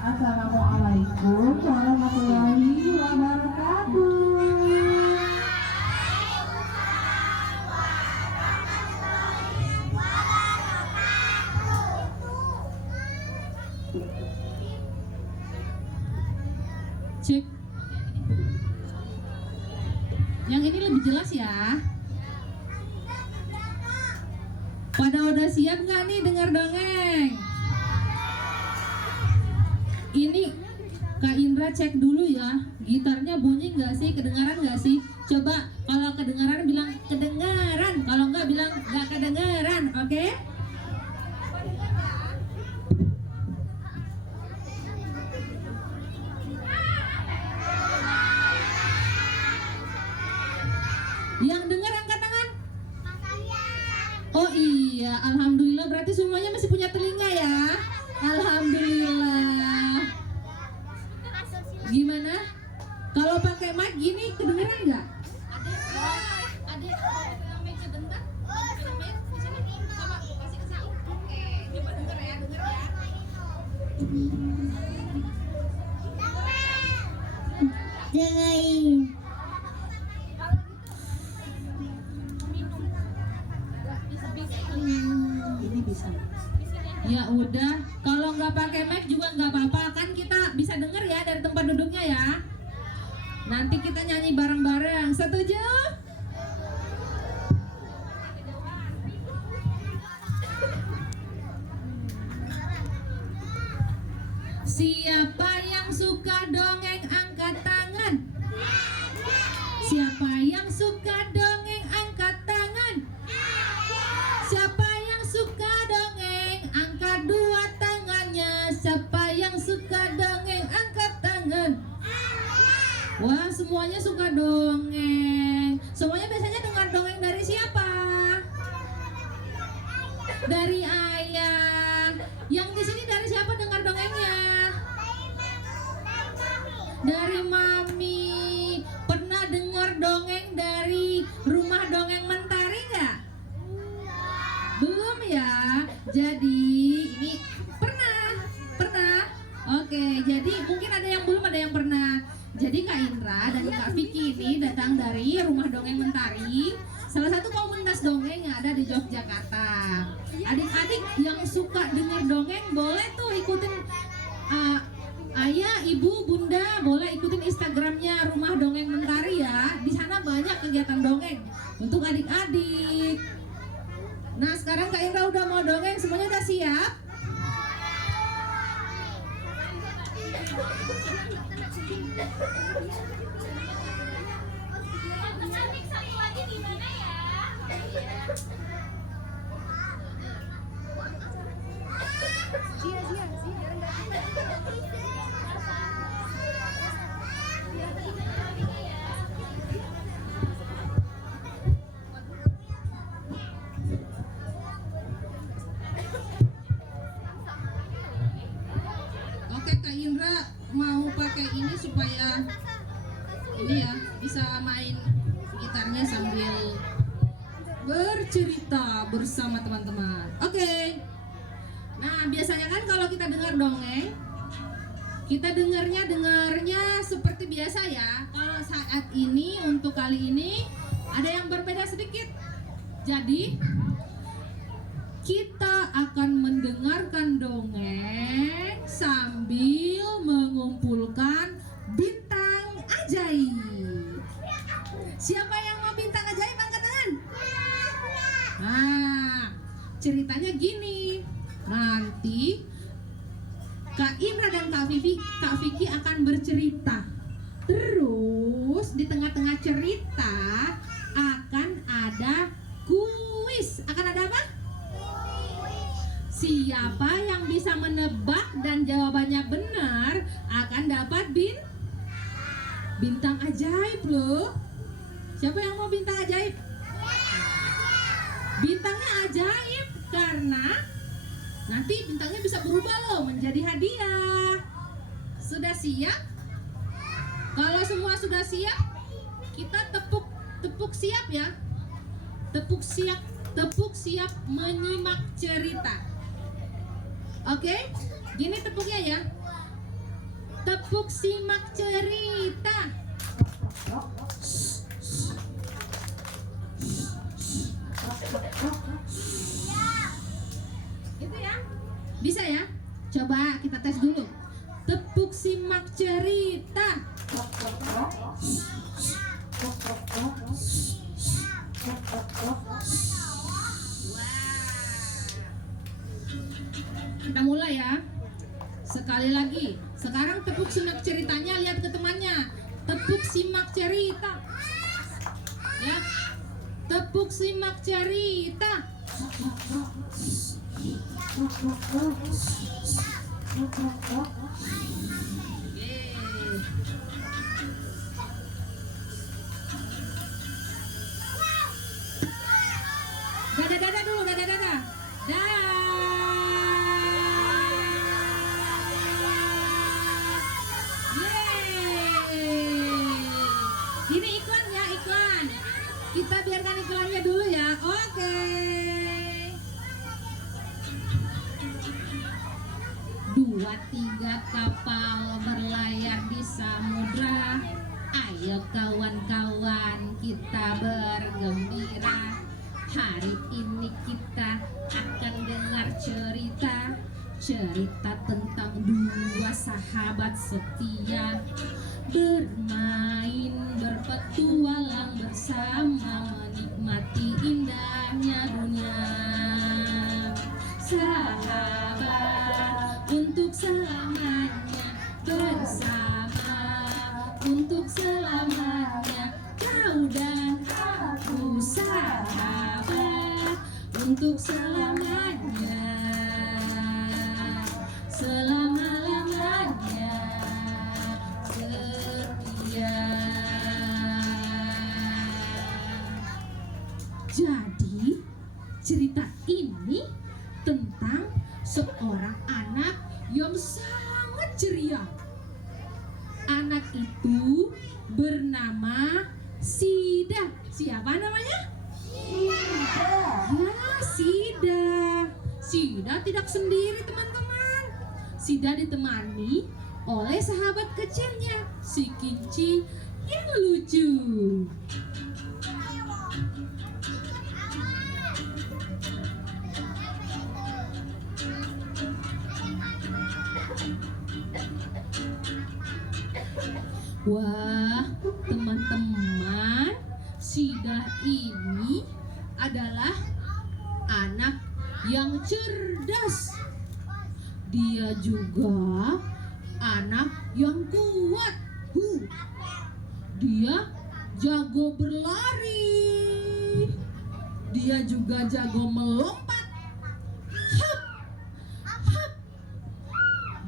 Assalamualaikum warahmatullahi wabarakatuh. Cek. Yang ini lebih jelas ya. Pada udah siap nggak nih dengar dongeng? Ini Kak Indra cek dulu ya, gitarnya bunyi nggak sih, kedengaran nggak sih? Coba kalau kedengaran bilang kedengaran, kalau nggak bilang nggak kedengaran, oke? Yang dengar angkat tangan. Oh iya, alhamdulillah berarti semuanya masih punya telinga ya. Alhamdulillah. Gimana? Kalau pakai mic gini kedengeran nggak? Adek, mic bentar. Mic di sini. Coba kasih ke saya. Oke, coba denger ya. Dengerin. Ini bisa. Ya udah, kalau nggak pakai mic juga nggak apa-apa, kan kita bisa denger ya dari tempat duduknya ya. Nanti kita nyanyi bareng-bareng, setuju? Siapa yang suka dongeng angkat tangan? Siapa yang suka dongeng angkat tangan? Siapa yang suka dongeng angkat dua tangannya? Siapa yang suka dongeng angkat tangan? Wah, semuanya suka dongeng. Semuanya biasanya dengar dongeng dari siapa? Dari ayah. Yang di sini dari siapa dengar dongengnya? Dari mami. Pernah dengar dongeng dari Rumah Dongeng Mentari nggak? Belum ya. Jadi ini pernah. Oke, jadi mungkin ada yang belum, ada yang pernah. Jadi Kak Indra dan Kak Vicky ini datang dari Rumah Dongeng Mentari, salah satu komunitas dongeng yang ada di Yogyakarta. Adik-adik yang suka dengar dongeng boleh tuh ikutin ayah, ibu, bunda, boleh ikutin Instagramnya Rumah Dongeng Mentari ya. Di sana banyak kegiatan dongeng untuk adik-adik. Nah, sekarang Kak Indra udah mau dongeng, semuanya udah siap? Oke, Kak Indra mau pakai ini supaya ini ya bisa main gitarnya sambil bercerita bersama teman-teman. Oke. Nah, biasanya kan kalau kita dengar dongeng, kita dengarnya seperti biasa ya. Kalau saat ini untuk kali ini ada yang berbeda sedikit. Jadi kita akan mendengarkan dongeng sambil mengumpulkan bintang ajaib. Siapa yang mau bintang ajaib angkat tangan? Nah, ceritanya gini. Nanti Kak Indra dan Kak Vicky akan bercerita. Terus di tengah-tengah cerita akan ada kuis. Akan ada apa? Siapa yang bisa menebak dan jawabannya benar akan dapat bintang ajaib loh. Siapa yang mau bintang ajaib? Bintangnya ajaib karena Nanti bintangnya bisa berubah loh menjadi hadiah. Sudah siap? Kalau semua sudah siap, kita tepuk siap ya. Tepuk siap menyimak cerita. Oke? Gini tepuknya ya. Tepuk simak cerita. Itu ya. Bisa ya? Coba kita tes dulu. Tepuk simak cerita. Kita mulai ya. Sekali lagi. Sekarang tepuk simak ceritanya, lihat ke temannya. Tepuk simak cerita. Ya. Tepuk simak cerita. Dadah dulu, dadah. Ini iklan ya, iklan. Kita biarkan iklannya dulu ya. Oke. Dua tiga kapal berlayar di samudra. Ayo kawan-kawan kita bergembira. Hari ini kita akan dengar cerita tentang dua sahabat setia bermain berpetualang bersama menikmati indahnya dunia. Sahabat untuk selamanya bersama untuk selamanya kau dan aku sahabat untuk selamanya selama-lamanya setia. Jadi cerita ini tentang seorang anak yang sangat ceria. Anak itu bernama Sida. Siapa namanya? Ya, Sida. Sida tidak sendiri teman-teman. Sida ditemani oleh sahabat kecilnya, si Kinci yang lucu. Wah, teman-teman, Sida ini adalah anak yang cerdas. Dia juga anak yang kuat. Dia jago berlari. Dia juga jago melompat. Hup, hup.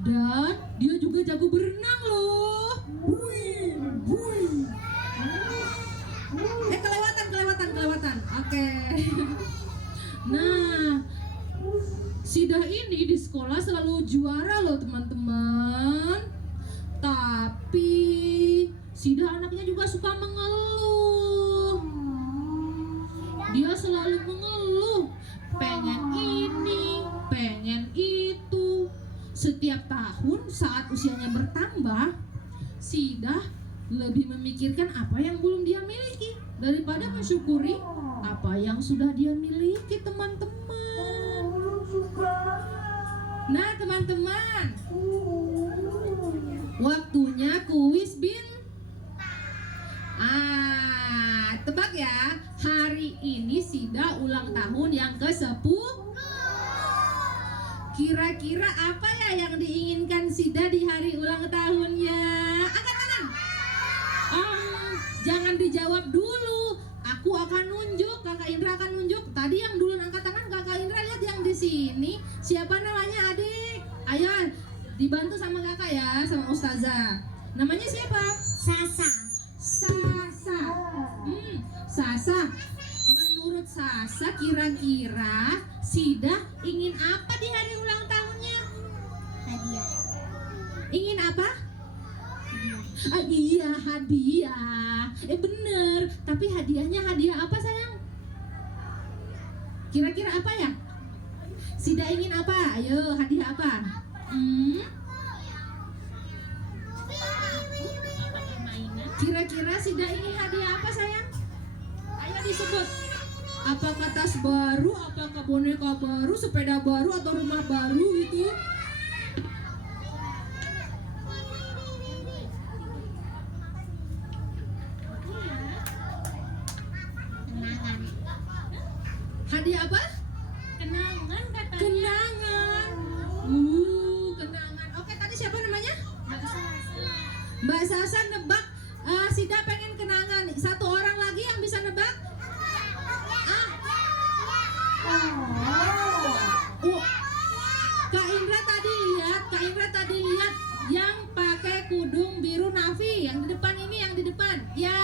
Dan dia juga jago berenang loh. Kelewatan. Oke. Nah, Sida ini di sekolah selalu juara loh teman-teman. Tapi Sida anaknya juga suka mengeluh. Dia selalu mengeluh, pengen ini, pengen itu. Setiap tahun saat usianya bertambah, Sida lebih memikirkan apa yang belum dia miliki daripada mensyukuri apa yang sudah dia miliki, teman-teman. Nah, teman-teman, waktunya kuis tebak ya. Hari ini Sida ulang tahun yang ke-10. Kira-kira apa ya yang diinginkan Sida di hari ulang tahunnya? Angkat tangan. Jangan dijawab dulu. Aku akan nunjuk, Kakak Indra akan nunjuk. Tadi yang dulu angkat tangan Kakak Indra, lihat yang di sini. Siapa namanya, Adik? Ayo dibantu sama Kakak ya, sama Ustazah. Namanya siapa? Sasa. Sasa. Menurut Sasa kira-kira Sida ingin apa di hari ulang apa? Iya, hadiah. Bener. Tapi hadiahnya hadiah apa sayang? Kira-kira apa ya? Sida ingin apa? Ayo, hadiah apa? Kira-kira Sida ingin hadiah apa sayang? Ayo disebut. Apakah tas baru, apakah boneka baru, sepeda baru, atau rumah baru gitu? Hadiah apa? Kenangan katanya. Kenangan. Kenangan. Oke, tadi siapa namanya? Mbak Sasa nebak. Sida pengen kenangan. Satu orang lagi yang bisa nebak? Kak Indra tadi lihat yang pakai kudung biru Nafi, yang di depan ini, yang di depan. Ya,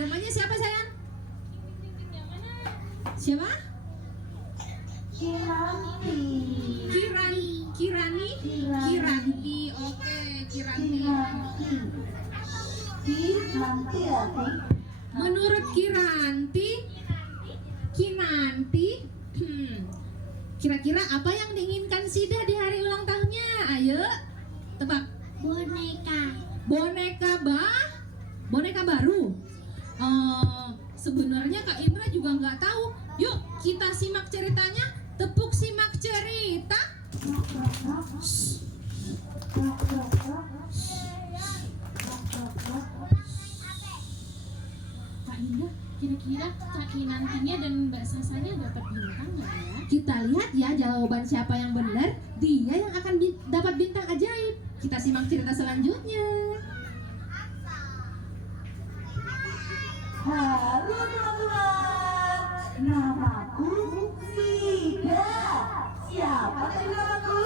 namanya siapa sayang? Siapa? Kiranti. Oke, Kiranti. Menurut Kinanti, kira-kira apa yang diinginkan Sida di hari ulang tahunnya? Ayo, tebak. Boneka baru. Sebenarnya Kak Indra juga nggak tahu. Yuk kita simak ceritanya. Tepuk simak cerita. Kak Indah, kira-kira Kak Kinantinya dan Mbak Sasanya dapat bintang nggak ya? Kita lihat ya jawaban siapa yang benar. Dia yang akan dapat bintang ajaib. Kita simak cerita selanjutnya. Halo teman-teman, namaku Sida. Siapa tadi namaku?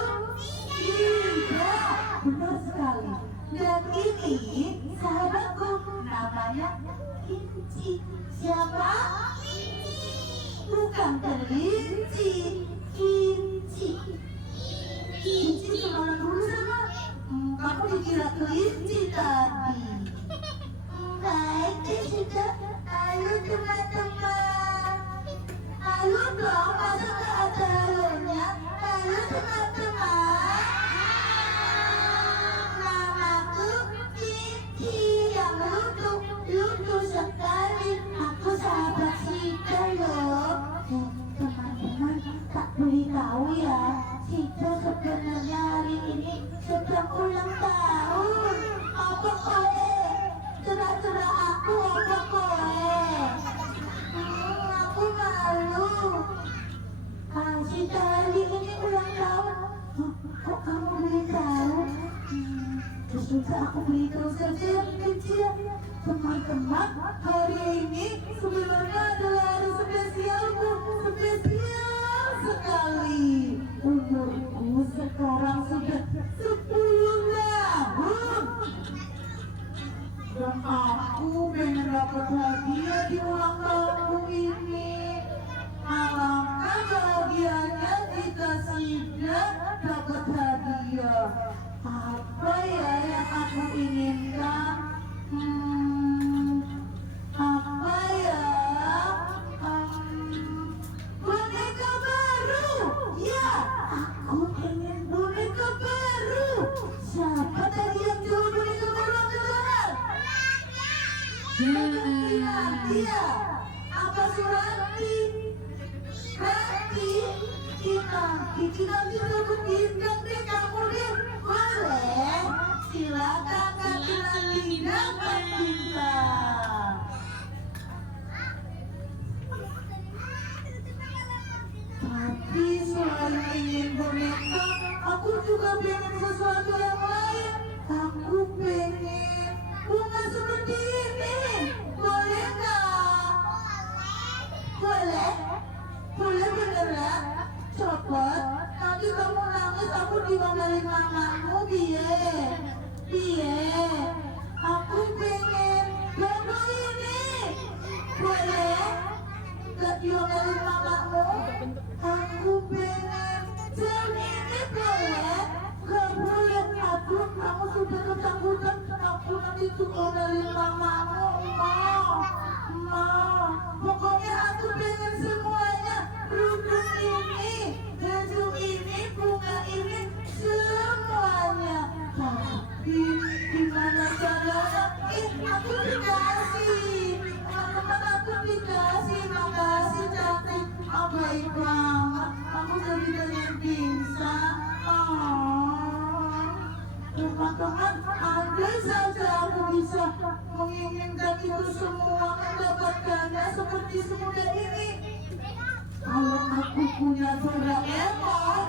Sida. Benar sekali. Dan ini sahabatku, namanya Kinci. Siapa? Bukan kelinci, Kinci. Kinci kenalan dulu sama. Aku dikira kelinci tadi. Baik deh sudah. Halo teman-teman. Halo dong, masa gak ada halonya? Halo teman-teman. Namaku Kinci yang lucu sekali. Aku sahabat Sida loh. Teman-teman, tak beritahu ya, Sida sebenarnya hari ini sedang ulang tahun. Apa kowe? Cerah-cerah aku apa kowe? Aku malu. Sida hari ini ulang tahun. Kok kamu beritahu? Terus juga aku beritahu saja yang kecil. Teman-teman, hari ini sebenarnya adalah hari spesialku. Spesial sekali. Umurku sekarang sudah 10 tahun. Dan aku pengen dapat hadiah di ulang tahunku ini. Alangkah bahagianya jika Sida dapat hadiah. Apa ya yang aku inginkan? Apa ya? Boneka baru. Ya, aku pengen boneka baru. Siapa tadi yang jual boneka baru angkat tangan? Iya. Apa Suranti? Ranti? Kinanti sebut bintang deh kamu deh. Boleh? Silakan Kak Kinanti dapat bintang. Tapi selain ingin boneka, aku juga pengen sesuatu yang lain. Aku pengen bunga seperti ini. Boleh nggak? Boleh? Boleh beneran? Cepet, nanti kamu nangis aku diomelin mamamu, Biye. Aku pengen baju ini. Boleh? Gak diomelin mamamu? Aku pengen jam ini boleh? Gak boleh, aku kamu sudah itu dari mamamu, Ma. Pokoknya aku pengen semuanya, kerudung ini, baju ini, bunga ini, semuanya. Tapi gimana caranya? Aku dikasih, teman-teman aku dikasih, makasih cantik, baik banget. Aku jadi pengen pingsan. Teman-teman, andai saja aku bisa menginginkan itu semua, mendapatkannya seperti semudah ini. Kalau aku punya Doraemon,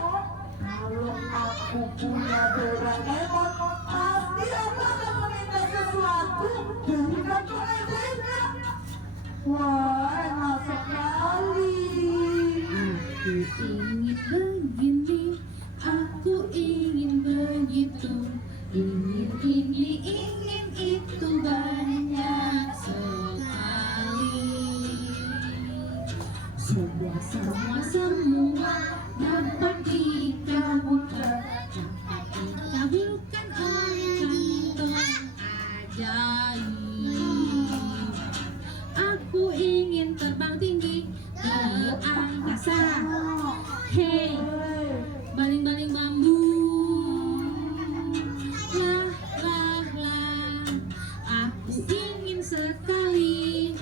pasti aku akan meminta sesuatu dari kantong ajaibnya. Wah, enak sekali. Aku ingin begini, aku ingin begitu, ingin ini, ingin itu, banyak sekali. Semua dapat dikabulkan, dapat dikabulkan oleh kantong ajaib. Aku ingin terbang tinggi ke angkasa. Hey, baling-baling bambu. Lah, aku ingin sekali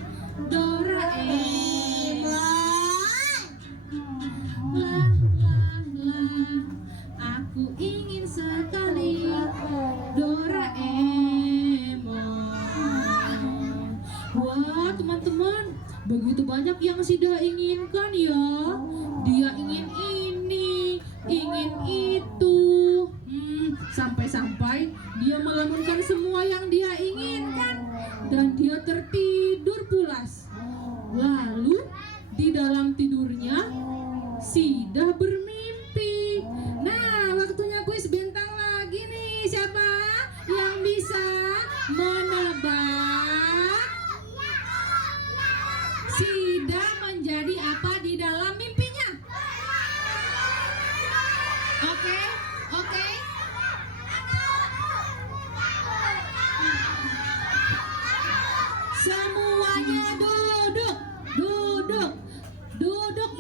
Doraemon. Lah, aku ingin sekali Doraemon. Wah, teman-teman, begitu banyak yang Sida inginkan ya. Dia ingin ini, ingin itu. Sampai-sampai dia melamunkan semua yang dia inginkan dan dia tertidur pulas. Lalu di dalam tidurnya Sida bermimpi. Nah, waktunya kuis bintang lagi nih. Siapa yang bisa menebak Sida menjadi apa di dalam mimpinya? Oke. Semuanya duduk,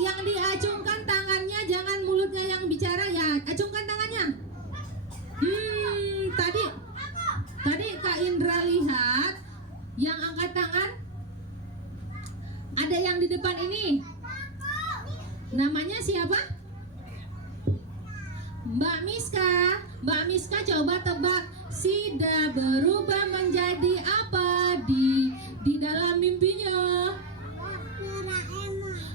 yang diacungkan tangannya, jangan mulutnya yang bicara ya. Acungkan tangannya. Tadi Kak Indra lihat yang angkat tangan. Ada yang di depan ini. Namanya siapa? Mbak Miska coba tebak. Sida berubah menjadi apa di dalam mimpinya?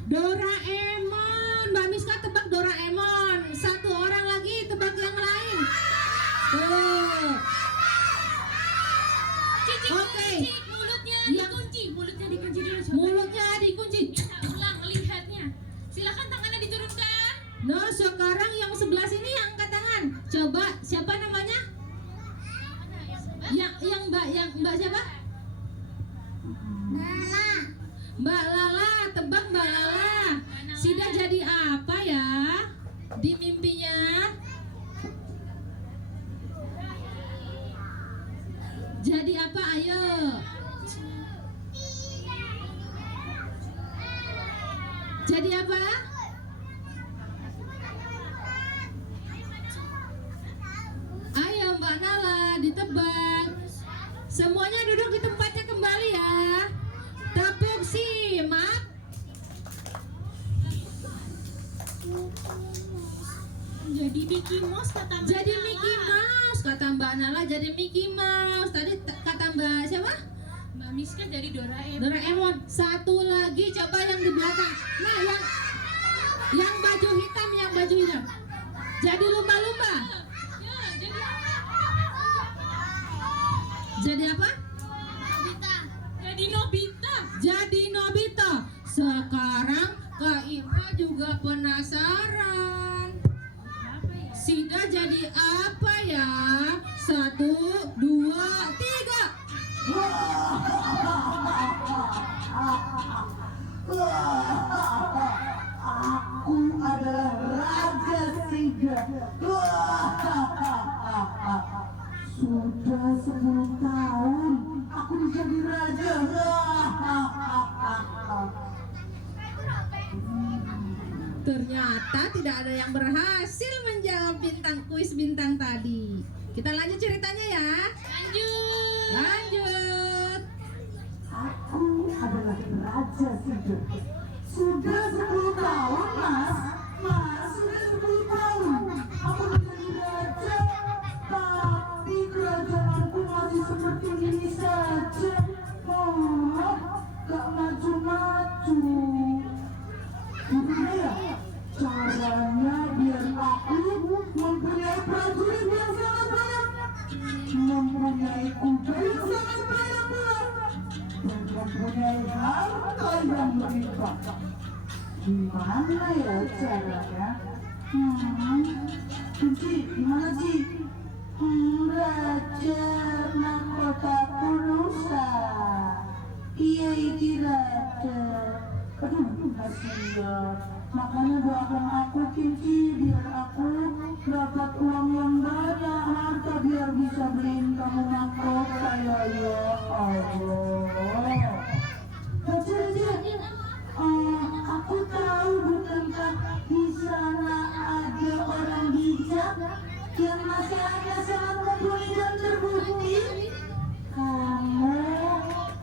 Doraemon. Mbak Miska tebak Doraemon. Satu orang lagi tebak yang lain. Oke. Mulutnya dikunci dulu. Mulutnya dikunci. Ulang lihatnya. Silakan tangannya diturunkan. Nah, sekarang yang sebelah sini yang angkat tangan. Coba siapa namanya? Yang Mbak siapa? Mbak Lala, tebak Mbak Lala. Sida jadi apa ya di mimpinya? Jadi apa? Ayo. Jadi apa? Ayo Mbak Nala, ditebak. Semuanya duduk di tempatnya kembali ya. Tepuk simak. Jadi Mickey Mouse kata Mbak Jadi Nala. Mickey Mouse kata Mbak Nala, jadi Mickey Mouse. Tadi kata Mbak siapa? Mbak Miska jadi Doraemon. Doraemon. Satu lagi coba yang di belakang. Nah, yang baju hitam, Jadi lumba-lumba. Ya, jadi apa? Jadi apa? Nobita. Jadi Nobita. Jadi Nobita. Sekarang Kak Indra juga penasaran. Apa ya? Sida jadi apa ya? 1, 2, 3. Aku adalah Raja Sida. Sudah 10 tahun tidak ada yang berhasil menjawab kuis bintang tadi. Kita lanjut ceritanya ya. Lanjut. Aku adalah raja Sidor. Sudah 10 tahun, Mas. Mas, sudah 10 tahun. Aku menjadi raja, tapi kerajaanku masih seperti ini saja. Gak maju-maju. Gimana ya? Caranya biar aku mempunyai prajurit yang sangat banyak, mempunyai kuda yang sangat banyak pula, dan mempunyai harta yang berlimpah. Gimana ya caranya? Kunci, gimana sih? Raja mahkotaku rusak. Iya ini raja. Aduh, kasihan. Makanya doakan aku Kinci, biar aku dapat uang yang banyak, harta biar bisa beliin kamu mahkota ya Allah. Raja, aku tahu bukankah di sana ada orang bijak yang masalahnya sangat mumpuni dan terbukti. Kamu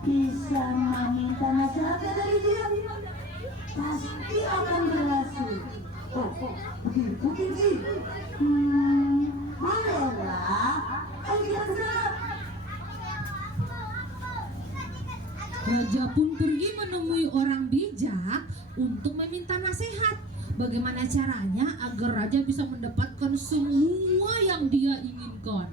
bisa meminta nasihat dari dia, pasti akan berhasil. Begitu Kinci. Bolehlah. Ayo kita kesana. Raja pun pergi menemui orang bijak untuk meminta nasihat. Bagaimana caranya agar raja bisa mendapatkan semua yang dia inginkan.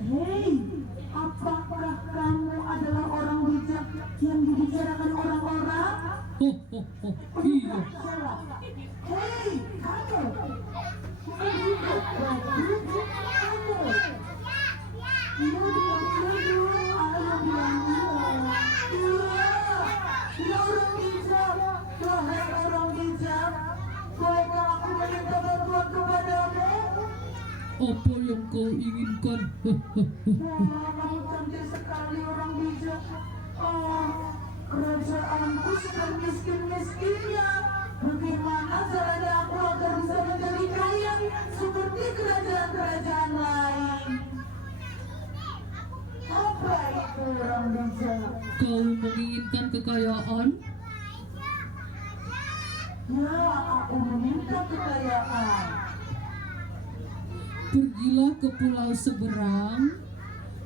Hei, apakah kamu adalah orang bijak yang dibicarakan orang-orang? Iya. Hei, kamu. Apa yang kau inginkan? Kamu cantik sekali orang bijak. Kerajaanku sedang miskin-miskinnya. Bagaimana caranya aku agar bisa menjadi kaya seperti kerajaan-kerajaan lain? Apa itu orang bijak? Kau menginginkan kekayaan? Ya, aku meminta kekayaan. Pergilah ke pulau seberang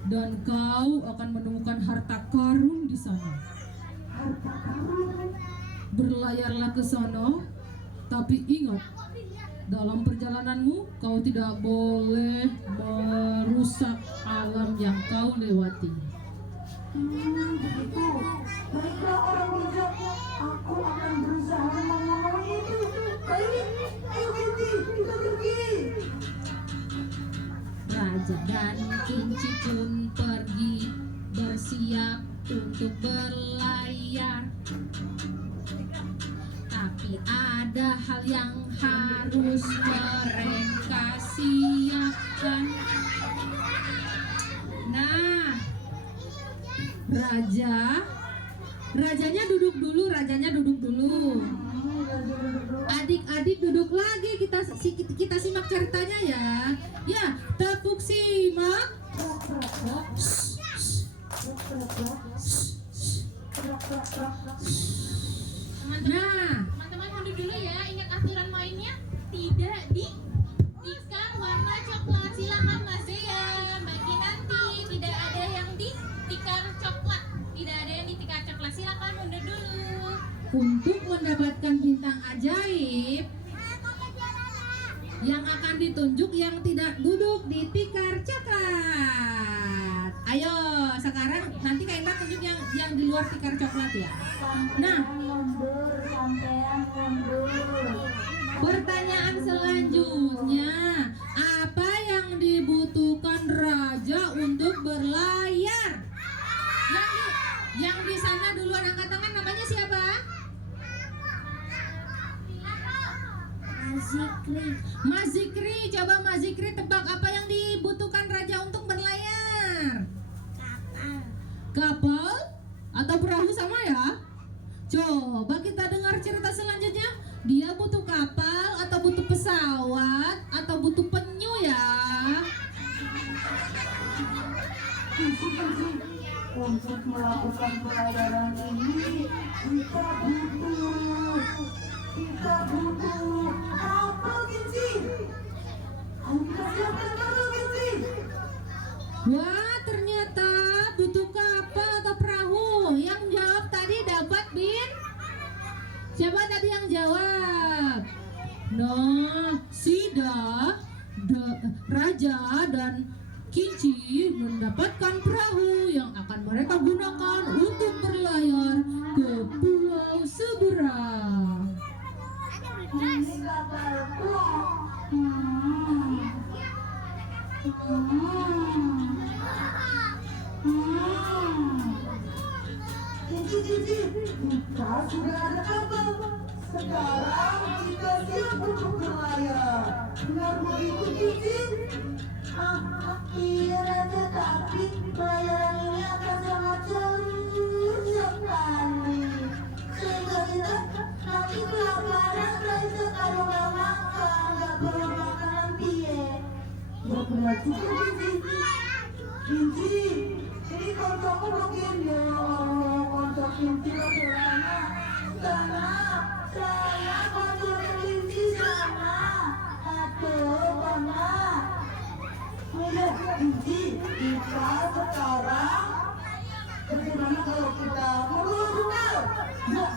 dan kau akan menemukan harta karun di sana. Harta karun? Berlayarlah ke sana, tapi ingat, dalam perjalananmu kau tidak boleh merusak alam yang kau lewati. Begitu. Baiklah orang bijak, aku akan berusaha memenuhi itu. Baik, ayo Kinci, kita pergi. Raja dan Kinci pun pergi bersiap untuk berlayar. Tapi ada hal yang harus mereka siapkan. Nah, rajanya duduk dulu. Adik-adik duduk lagi, kita simak ceritanya ya. Ya, tepuk simak. Teman-teman mundur dulu ya. Ingat aturan mainnya, tidak ditikar warna coklat. Silakan Mas Dea, Mbak Kinanti, tidak ada yang ditikar coklat. Tidak ada yang ditikar coklat. Silakan mundur dulu. Untuk mendapatkan bintang ajaib yang akan ditunjuk yang tidak duduk di tikar coklat. Ayo, sekarang nanti Kak Indah tunjuk yang di luar tikar coklat ya. Nah, pertanyaan selanjutnya, apa yang dibutuhkan raja untuk berlayar? Yang di sana duluan angkat tangan, namanya siapa? Mas Zikri, coba Mas Zikri tebak apa yang dibutuhkan raja untuk berlayar? Kapal atau perahu sama ya? Coba kita dengar cerita selanjutnya. Dia butuh kapal atau butuh pesawat atau butuh penyu ya? Untuk melakukan pelajaran ini kita butuh apa Kinci? Ayo kita siapkan dulu Kinci. Wah, ternyata butuh kapal atau perahu. Yang jawab tadi dapat Bin? Siapa tadi yang jawab? Nah, Sida, Raja dan Kinci mendapatkan perahu yang akan mereka gunakan untuk berlayar ke pulau seberang. Ini kapalku. Kinci, kita sudah ada kapal. Sekarang kita siap untuk berlayar. Benar begitu Kinci? Iya Raja, tapi pelayaran ini akan sangat seru sekali. Sehingga kita nanti kelaparan Raja kalau nggak makan, nggak bawa makanan piye. Ya benar juga Kinci, ini koncoku mungkin ya Allah, koncok Kinci bagaimana? Sana koncoknya Kinci sana. Aduh, mana? Kinci, kita sekarang bagaimana kalau kita membawa bekal?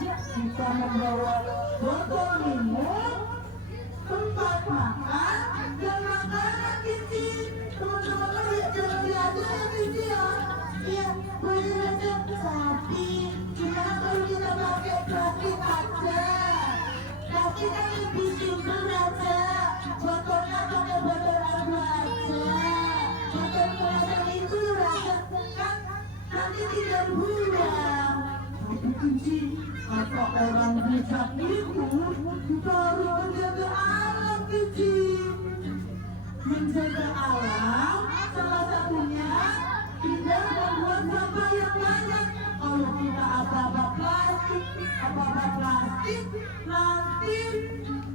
Kita membawa botol minum, tempat makan, dan makanan Kinci. Teman-teman lihat jangan diatur ya Kinci ya. Iya, boleh Raja. Tapi gimana kalau kita pakai plastik aja? Plastik kan lebih simpel Raja. Botolnya pakai botol abu aja. Botol kemasan itu Raja kan nanti tidak buang. Tapi Kinci, apa orang bijak itu kita harus menjaga alam Kinci. Menjaga alam salah satunya tidak membuat sampah yang banyak. Kalau kita apa-apa plastik, nanti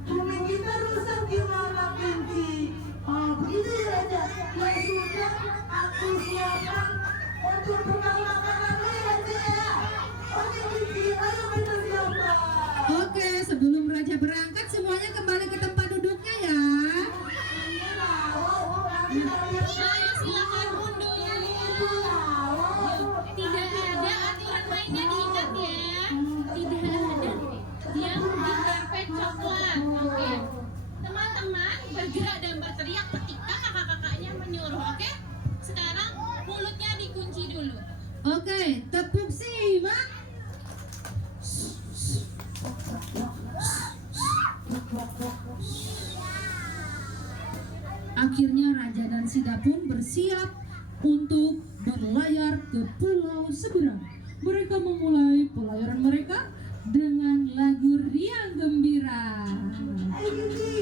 bumi kita rusak gimana Kinci? Oh begitu ya Raja. Ya sudah, aku siapkan untuk bekal makanan ya Raja ya. Oke Kinci, ayo kita siapkan. Oke, sebelum Raja berangkat semuanya kembali ke tempat duduknya ya. Ini lauk, nanti kalian Ayo silakan mundur. Tidak ada aturan mainnya, diingat ya. Tidak ada yang di karpet coklat. Oke. Teman-teman bergerak dan berteriak ketika kakak-kakaknya menyuruh. Oke. Sekarang mulutnya dikunci dulu. Oke, tepuk simak. Akhirnya Raja dan Sida pun bersiap untuk berlayar ke pulau seberang. Mereka memulai pelayaran mereka dengan lagu riang gembira. Ayo Kinci.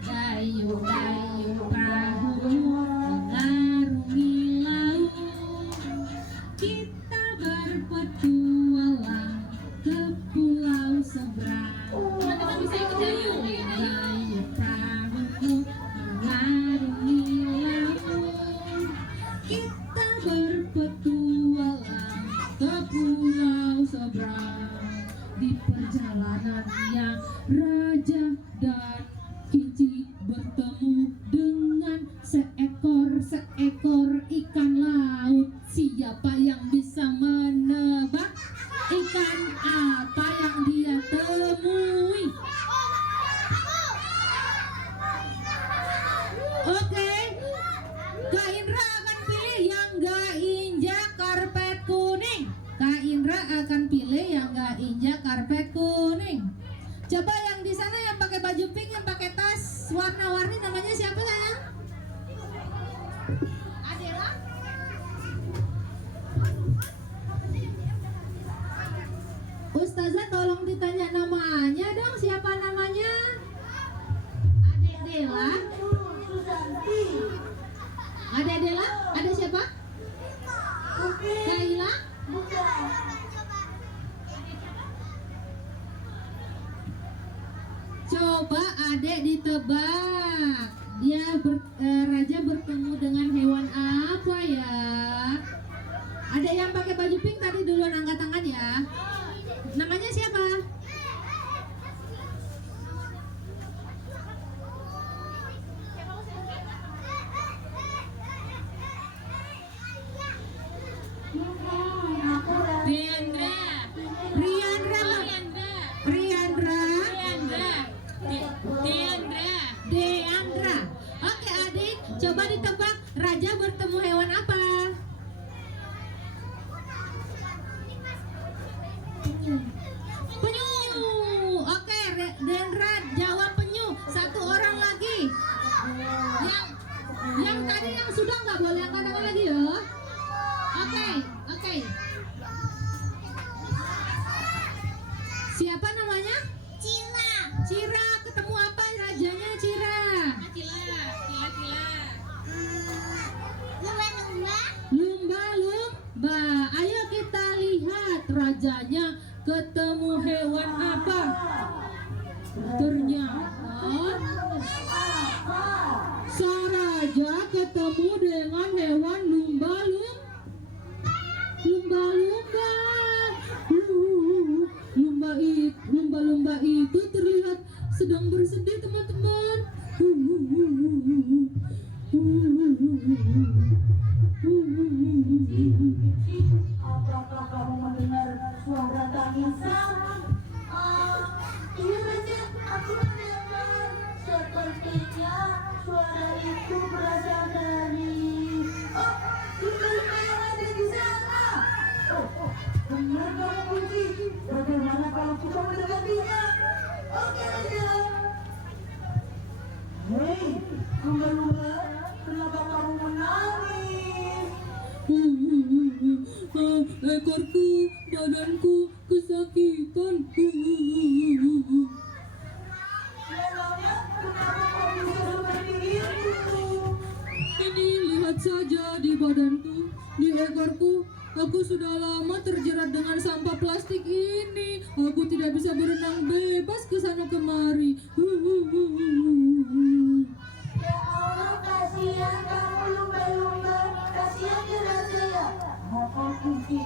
Dayu-dayu perahu mengarungi laut, kita berpetualang ke pulau seberang. Teman-teman bisa ikut dayu. Dayu perahu mengarungi laut, kita berpetualang ke pulau seberang. Di perjalanannya Raja dan Kinci bertemu dengan seekor ikan laut. Siapa yang bisa menebak ikan apa yang dia temui? Oke, Kak Indra akan pilih yang gak injak karpet kuning. Kak Indra akan pilih yang gak injak karpet kuning. Coba yang di sana yang pakai baju pink, yang pakai tas warna-warni namanya siapa sayang? Adela? Ustazah tolong ditanya namanya dong, siapa namanya? Adek Dela? Susanti. Adek Dela? Ada siapa? Oke. Kaila? Bukan. Coba adek ditebak. Raja bertemu dengan hewan apa ya? Ada yang pakai baju pink tadi duluan angkat tangan ya. Namanya siapa? Aku udah Deandra. Riandra. Riandra. Riandra. Deandra. Deandra. Oke adik, coba ditebak raja bertemu hewan apa? Penyu. Oke, Deandra jawab penyu. Satu orang lagi. Yang tadi yang sudah nggak boleh angkat tangan lagi ya. Oke. Siapa namanya? Cila. Cira. Ketemu apa rajanya Cira? Cila. Lumba. Ayo kita lihat rajanya ketemu hewan apa? Ternyata sang raja ketemu dengan hewan lumba-lumba. Lumba-lumba itu terlihat sedang bersedih, teman-teman. Apakah kamu mendengar suara tangisan? Iya Raja, aku mendengar. Sepertinya suara itu berasal dari lumba-lumba yang ada di sana. Benar kamu Kunci. Bagaimana kalau kita mendekatinya? Oke Raja. Hei, lumba-lumba, kenapa kamu menangis? Ekorku, badanku kesakitan. Memangnya kenapa kau bisa seperti itu? Ini lihat saja di badanku, di ekorku. Aku sudah lama terjerat dengan sampah plastik ini. Aku tidak bisa berenang bebas ke sana kemari. Ya Allah, kasihan kamu lumba-lumba. Kasihan ya Raja ya. Maka Kunci,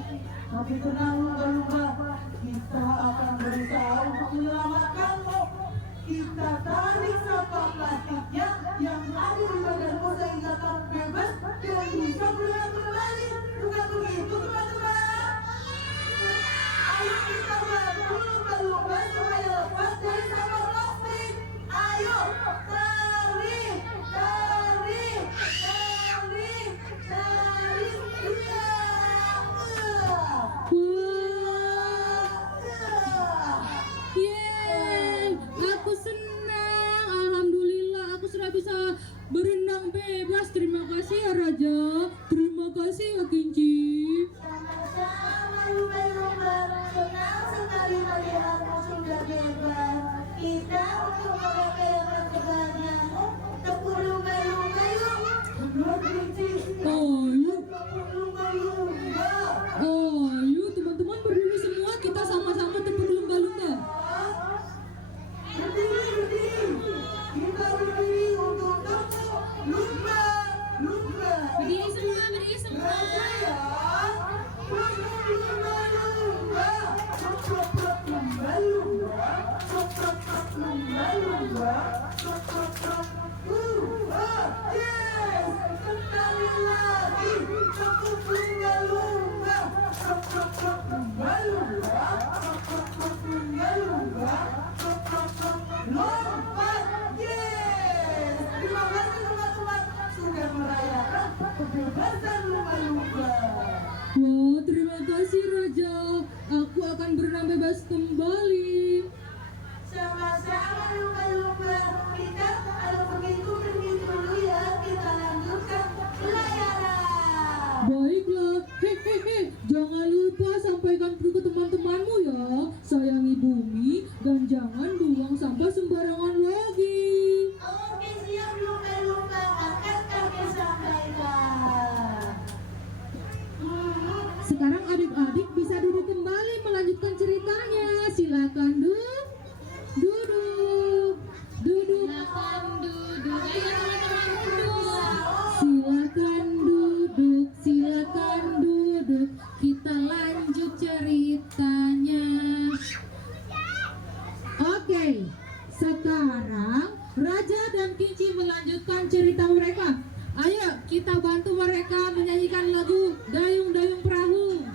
tapi tenang lumba-lumba. Kita akan berusaha untuk menyelamatkanmu. Kita tarik sampah plastiknya yang ada di badanmu sehingga kamu bebas dan bisa berenang kembali. Bukan begitu teman-teman? Ayo kita bantu lumba-lumba supaya lepas dari sampah plastik. Ayo, tarik. Yeay, aku senang. Alhamdulillah, aku sudah bisa berenang bebas. Terima kasih ya Raja. Terima kasih ya Kinci. Sama-sama lumba-lumba, senang sekali melihatmu sudah bebas. Kita untuk merayakan kebahagiaanmu, tepuk lumba-lumba yuk. Benar Kunci. Ayo, Tepuk lumba-lumba. ayo teman-teman berdiri semua. Kita sama-sama tepuk lumba-lumba. Berdiri. Kita berdiri untuk tepuk lumba-lumba. Berdiri semua. Raja ya, tepuk lumba-lumba. Tepuk lumba-lumba. Tepuk lumba-lumba. Yes! Sekali lagi, tepuk lumba-lumba. Tepuk lumba-lumba. Tepuk lumba-lumba. Lompat, yes! Terima kasih teman-teman sudah merayakan kebebasan lumba-lumba. Wah, terima kasih Raja. Aku akan berenang bebas kembali. Sama-sama lumba-lumba. Kita kalau begitu pergi dulu ya. Kita lanjutkan pelayaran. Baiklah, hehehe, jangan lupa sampaikan ke teman-temanmu ya. Sayangi bumi dan jangan buang sampah sembarangan lagi. Oke siap lumba-lumba. Akan kami sampaikan. Sekarang adik-adik bisa duduk kembali melanjutkan ceritanya. Silakan duduk. Oke, sekarang Raja dan Kinci melanjutkan cerita mereka. Ayo kita bantu mereka menyanyikan lagu Dayung-Dayung Perahu.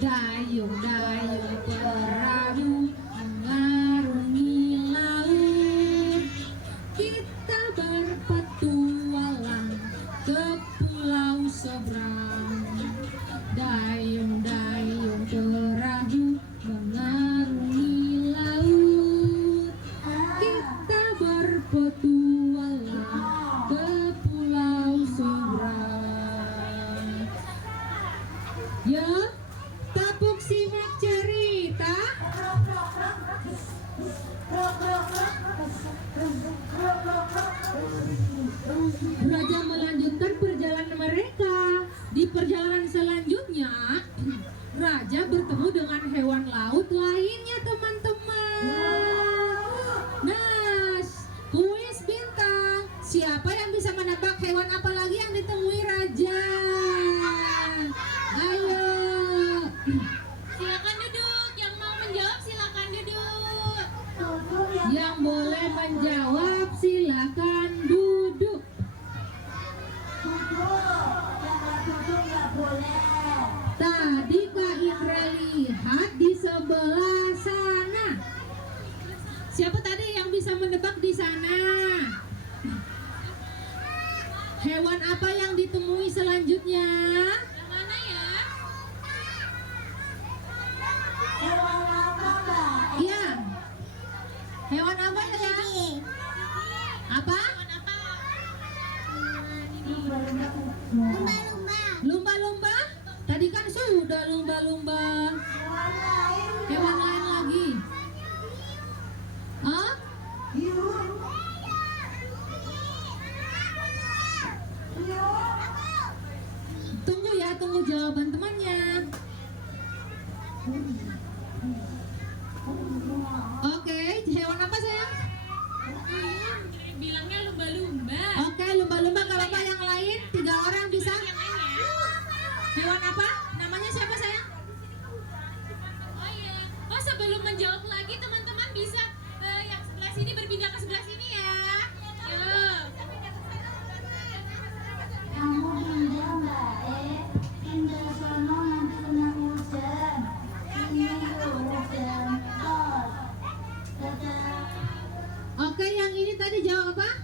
Dayung-dayung perahu mengarungi laut, kita berpetualang ke pulau seberang. Dayung-dayung perahu mengarungi laut, kita berpetualang ke pulau seberang. Ya, Tapuk simak cerita. Raja melanjutkan perjalanan mereka. Di perjalanan selanjutnya, Raja bertemu dengan hewan laut lainnya, teman-teman. Nah, kuis bintang. Siapa yang bisa menebak hewan apa lagi yang ditemui Raja? Ayo. Silakan duduk. Yang mau menjawab silakan duduk. Yang boleh menjawab silakan duduk. Tadi Kak Indra lihat di sebelah sana. Siapa tadi yang bisa menebak di sana? Hewan apa yang ditemui selanjutnya? Yang mana ya? Iya. Hewan apa ya? Apa? Hewan apa? Lumba-lumba? Tadi kan sudah lumba-lumba. Hewan lain lagi. Hah? Tunggu ya, tunggu jawaban temannya. Oke, hewan apa sayang? Bilangnya lumba-lumba. Oke, lumba-lumba. Kalau apa yang lain? 3 orang bisa? Yang lain ya? Hewan apa? Namanya siapa sayang? Oh iya. Oh, sebelum menjawab lagi teman-teman bisa yang sebelah sini berpindah ke sebelah sini ya. Yuk. Kamu pindah Mbak pindah sono nanti kena hujan. Ini hujan kos. Dadah. Oke, yang ini tadi jawab apa?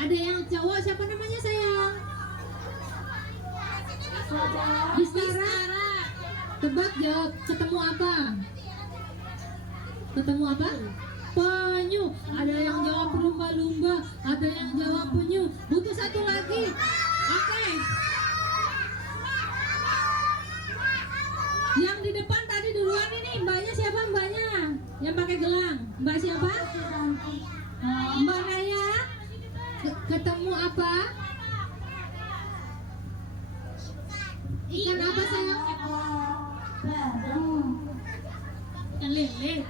Ada yang cowok, siapa namanya sayang? Bistara. Tebak jawab, ketemu apa? Ketemu apa? Penyu. Ada yang jawab lumba-lumba, ada yang jawab penyu. Butuh satu lagi. Oke. Yang di depan tadi duluan ini, mbaknya siapa mbaknya? Yang pakai gelang. Mbak siapa? Mbak Naya. Ketemu apa? Ikan apa sayang? Ikan lele.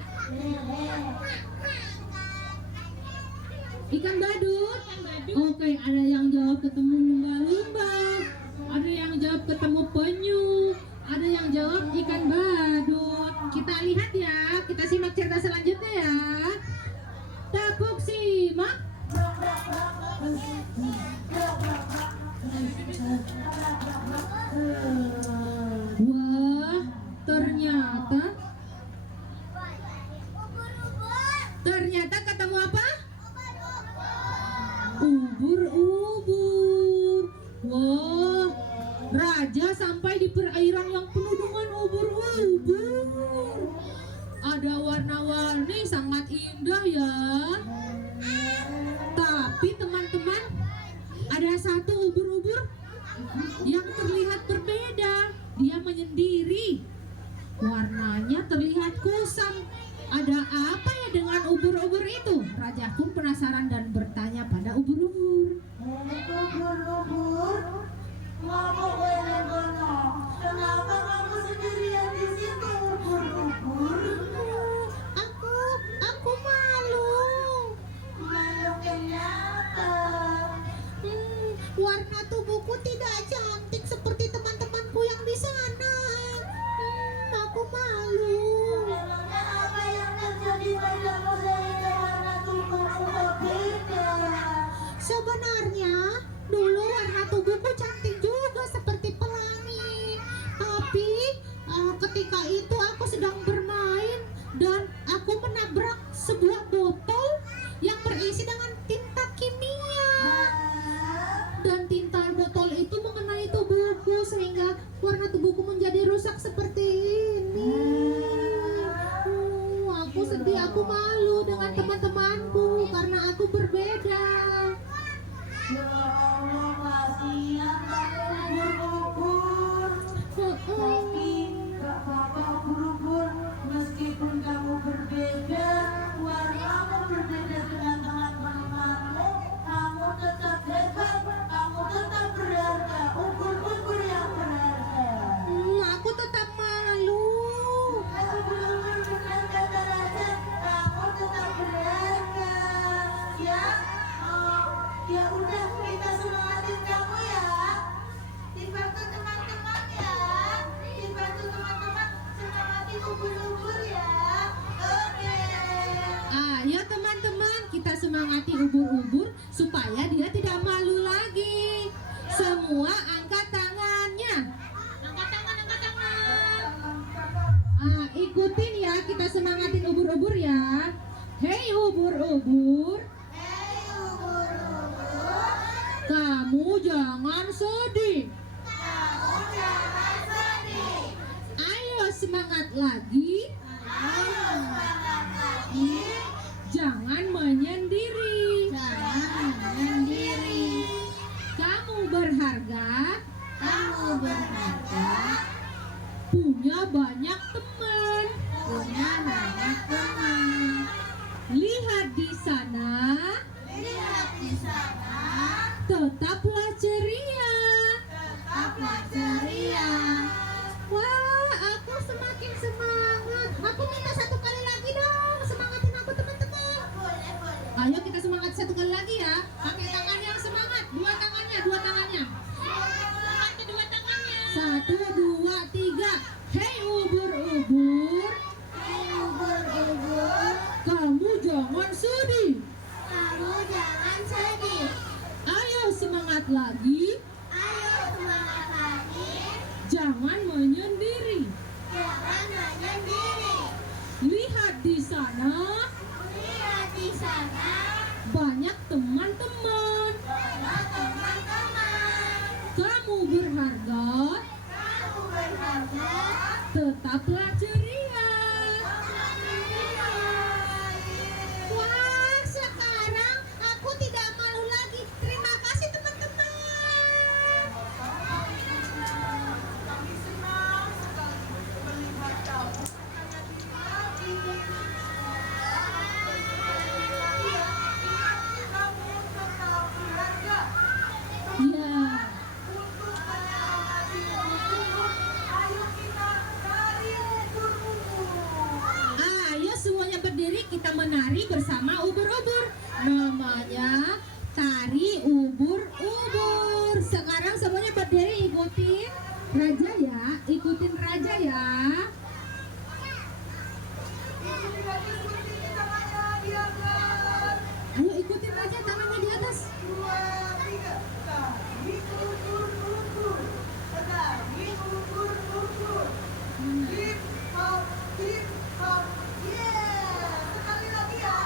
Ikan badut. Oke, ada yang jawab ketemu lumba-lumba, ada yang jawab ketemu penyu, ada yang jawab ikan badut. Kita lihat ya, kita simak cerita selanjutnya ya. Tapuk simak. Wah, ternyata ketemu apa? Ubur-ubur. Wah, raja sampai di perairan yang penuh dengan ubur-ubur. Ada warna-warni sangat indah ya. Tapi teman-teman, ada satu ubur-ubur yang terlihat berbeda. Dia menyendiri. Warnanya terlihat kusam. Ada apa ya dengan ubur-ubur itu? Raja pun penasaran dan bertanya pada ubur-ubur. Ubur-ubur, ngomong bener-bener. Kenapa kamu sendirian di situ, ubur-ubur? Aku malu. Malu kenapa? Warna tubuhku tidak cantik seperti teman-temanku yang di sana. Aku malu. Memangnya apa yang Sebenarnya dulu warna tubuhku cantik juga seperti pelangi. Tapi ketika itu aku sedang bermain dan aku menabrak sebuah botol yang berisi dengan tinta kimia. Dan tinta botol itu mengenai tubuhku sehingga warna tubuhku menjadi rusak seperti ini. Aku sedih, aku malu dengan teman-temanku karena aku berbeda. Ya Allah, kasihan kamu ubur-ubur. Tapi gak apa-apa ubur-ubur, meskipun kamu berbeda, warnamu berbeda dengan teman-temanmu, kamu tetap hebat, kamu tetap berharga, ubur-ubur yang berharga. Aku tetap malu. Ubur-ubur benar kata Raja, kamu tetap berharga. Ya, ya udah kita semangatin kamu ya. Dibantu teman-teman ya. Dibantu teman-teman semangatin ubur-ubur ya. Oke. Ayo teman-teman, kita semangati ubur-ubur supaya dia tidak malu lagi. Semua angkat tangannya. Angkat tangan, angkat tangan. Ikutin ya, kita semangatin ubur-ubur ya. Hei ubur-ubur, Hei ubur-ubur, kamu jangan sedih. kamu jangan sedih. Ayo semangat lagi. Ayo semangat lagi. Jangan menyendiri. Jangan menyendiri. Kamu berharga, Kamu berharga, punya banyak teman. punya banyak teman. Lihat di sana, Lihat di sana, tetaplah ceria. tetaplah ceria. Wah, aku semakin semangat. Aku minta satu kali lagi dong. Semangatin aku teman-teman. Boleh, boleh. Ayo kita semangat satu kali lagi ya. Pakai tangan yang semangat. Dua tangannya, dua tangannya. Angkat kedua tangannya. 1, 2, 3. Hei ubur-ubur, Hei ubur-ubur, kamu jangan sedih. kamu jangan sedih. Ayo semangat lagi. Ayo semangat lagi. Jangan menyendiri. Jangan menyendiri. Lihat di sana, Lihat di sana, banyak teman-teman. banyak teman-teman. Kamu berharga, Kamu berharga, tetaplah ceria. Wah, sekarang aku tidak malu lagi. Terima kasih teman-teman. Kami senang sekali melihat kamu hanya di hati. Kamu tetap berharga. Ya, Untuk menyemangati ubur-ubur, ayo kita cari ubur-ubur. ayo semuanya berdiri, kita menari bersama ubur-ubur. Namanya tari ubur-ubur. Sekarang semuanya berdiri, ikutin Raja ya, ikutin Raja ya. Ini lagi seperti ini tangannya di atas. Ayo ikutin Raja, tangannya di atas. 2, 3. Tari ubur-ubur. Tari ubur-ubur. Hip hop, hip hop, yeah. Sekali lagi ya.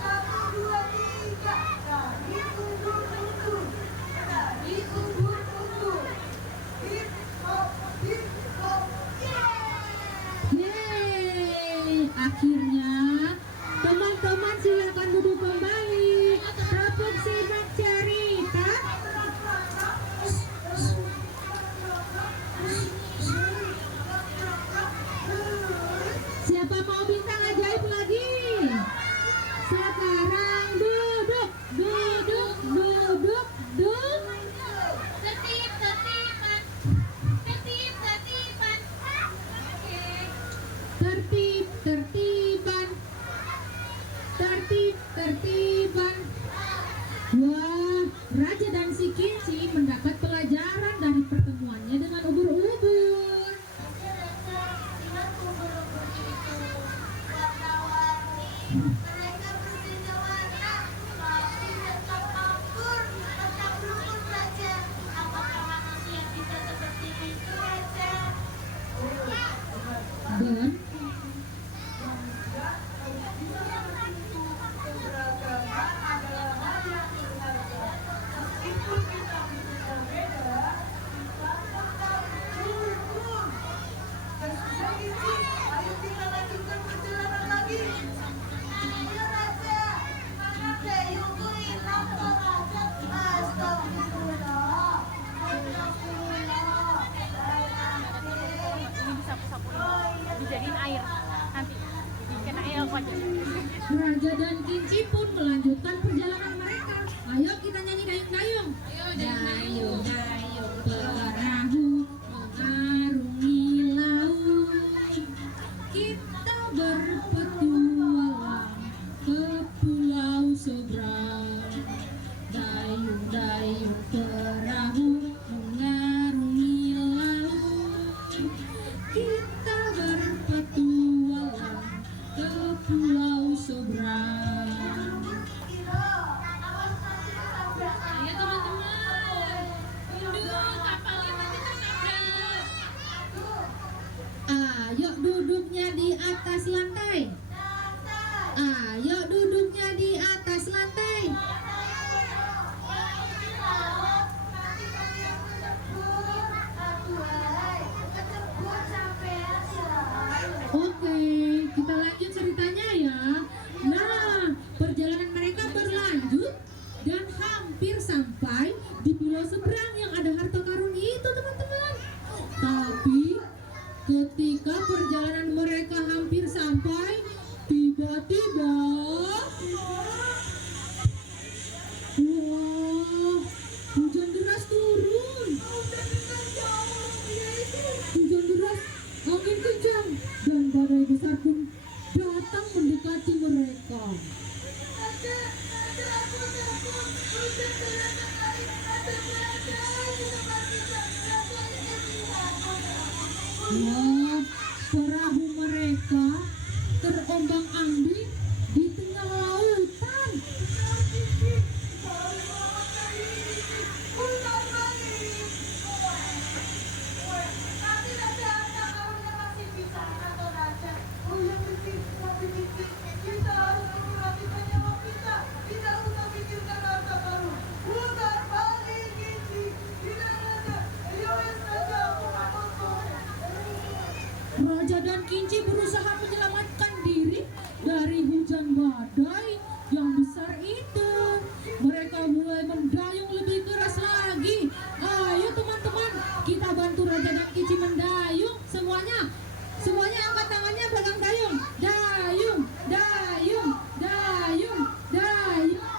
1, 2, 3. Tari ubur-ubur. Tari ubur-ubur. Hip hop, yeah. Yeay, akhirnya teman-teman silakan duduk kembali. Tepuk simak cerita. Siapa mau bintang ajaib lagi? Sekarang duduk, duduk, duduk, duduk. Tertib, tertiban. Tertib, tertiban. Oke. Tertib, tertiban. Tertib, tertiban. Wah, Raja dan si Kinci mendapat pelajaran dari pertemuannya dengan ubur-ubur. Lihat ubur-ubur itu warna-warni. Mereka berbeda warna, tapi tetap akur. Raja dan Kinci pun melanjutkan perjalanan mereka. Ayo kita nyanyi dayung-dayung. Dayung, dayung, perahu mengarungi laut. Kita berpetualang ke pulau seberang. Dayung, dayung, perahu mengarungi laut. Kita berpetualang ke pulau seberang. Ayo teman-teman, duduk, kapalnya nanti tertabrak. Ayo duduknya di atas lantai. Ayo duduknya di atas lantai. Oke, kita lanjut ceritanya ya. Nah, perjalanan mereka berlanjut dan hampir sampai di pulau seberang yang ada harta karun itu, teman-teman. Tapi ketika perjalanan mereka hampir sampai, tiba-tiba wah, hujan deras turun. Hujan deras, angin kencang, dan badai besar pun datang mendekati mereka. Wah, perahu mereka terombang-ambing di tengah lautan. Raja dan Kinci berusaha menyelamatkan diri dari hujan badai yang besar itu. Mereka mulai mendayung lebih keras lagi. Ayo teman-teman, kita bantu Raja dan Kinci mendayung. Semuanya angkat tangannya pegang dayung. Dayung, dayung, dayung, dayung.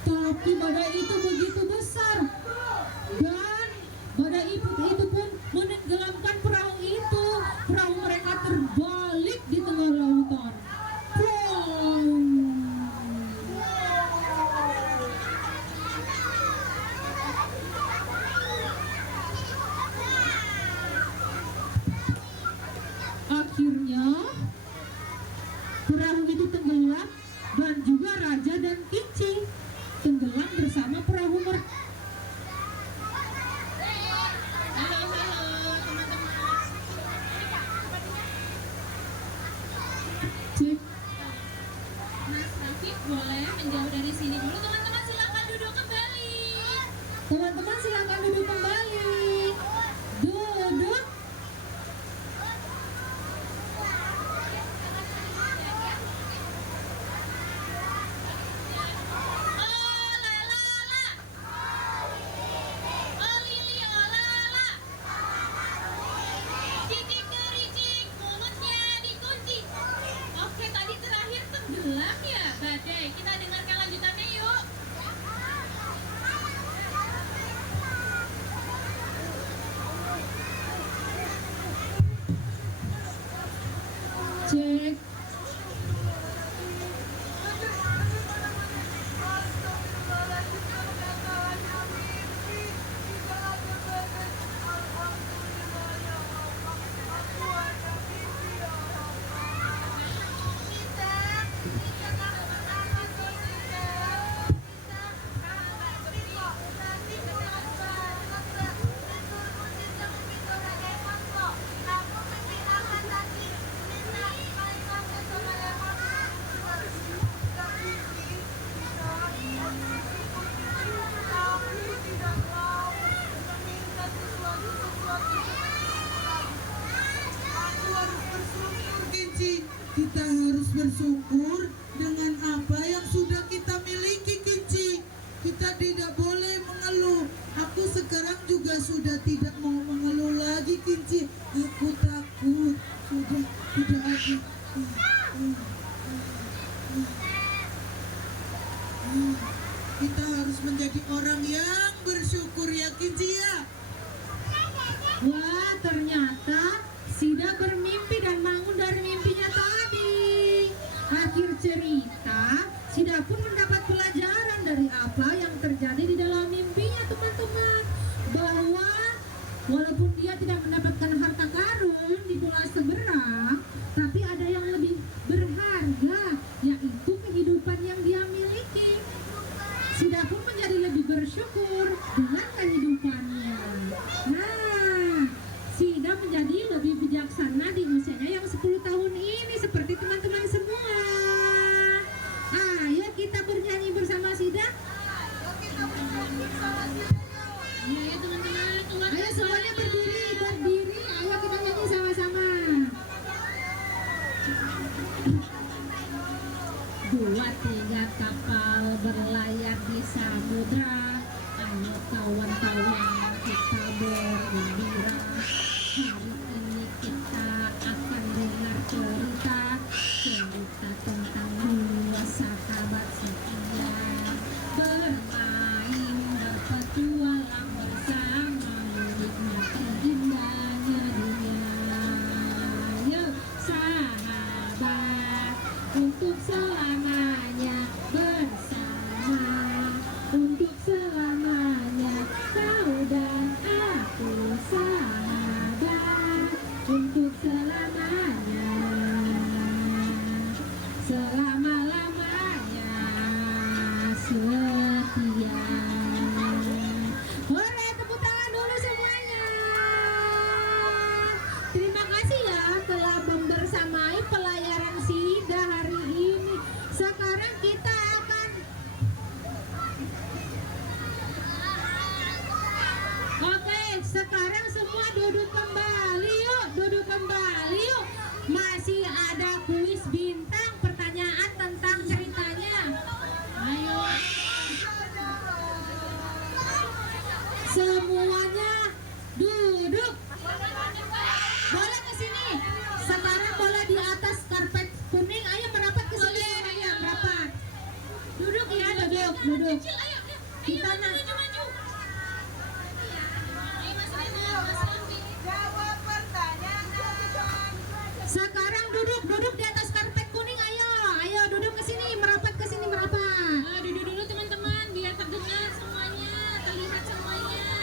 Tapi badai itu begitu besar dan badai itu pun menenggelamkan perahu itu. Perahu mereka terbalik di tengah lautan. Plong. Akhirnya perahu itu tenggelam dan juga Raja dan Kinci tenggelam bersama perahu mereka. Halo teman-teman. Cek. Mas Rafiq boleh menjauh dari sini dulu. Teman-teman silakan duduk kembali. Teman-teman silakan duduk kembali. Duduk. Oh la la la. Oh lili oh la la. Cicik kericik mulutnya dikunci. Oke, tadi terakhir tenggelam ya badai. Kita dengarkan lanjutannya yuk. Cek. Kita harus bersyukur dengan apa yang sudah kita miliki, Kinci. Kita tidak boleh mengeluh. Aku sekarang juga sudah tidak mau mengeluh lagi, Kinci. Aku takut. Sudah tidak ada. Kita harus menjadi orang yang bersyukur ya, Kinci ya. Wah, ternyata Sida bermimpi dan bangun dari mimpinya tadi. Akhir cerita, Sida pun mendapat pelajaran dari apa yang terjadi di dalam mimpinya, teman-teman. Bahwa walaupun dia tidak mendapatkan harta karun di pulau seberang, tapi ada yang lebih berharga, yaitu kehidupan yang dia miliki. Sida pun menjadi lebih bersyukur dengan kehidupannya. Nah, Sida menjadi lebih bijaksana di usianya yang 10 tahun ini, seperti teman-teman semua. Ayo kita bernyanyi bersama Sida. Iya ya teman-teman, keluar. Ayo semuanya berdiri, berdiri. Ayo kita nyanyi sama-sama. 2-3 kapal berlayar di samudra. Ayo kawan-kawan kita bergembira. Hari ini kita akan dengar cerita tentang 2 sahabat setia bermain berpetualang bersama menikmati indahnya dunia. Yuk sahabat, untuk selamanya bersama, untuk selamanya kau dan aku sahabat, untuk selamanya, selama-lamanya setia. Hore, tepuk tangan dulu semuanya. Terima kasih ya telah membersamai pelayaran Sida hari ini. Sekarang kita akan sekarang semua duduk kembali yuk, duduk kembali yuk. Masih ada kuis bintang, pertanyaan tentang ceritanya. Ayo. Semuanya duduk. Boleh ke sini. Sekarang boleh di atas karpet kuning. Ayo merapat ke sini. Ayo merapat. Duduk ya, duduk, duduk. Kita nak. Sekarang duduk, duduk di atas karpet kuning. Ayo, ayo duduk ke sini, merapat ke sini, merapat. Duduk dulu teman-teman, biar terdengar semuanya, terlihat semuanya.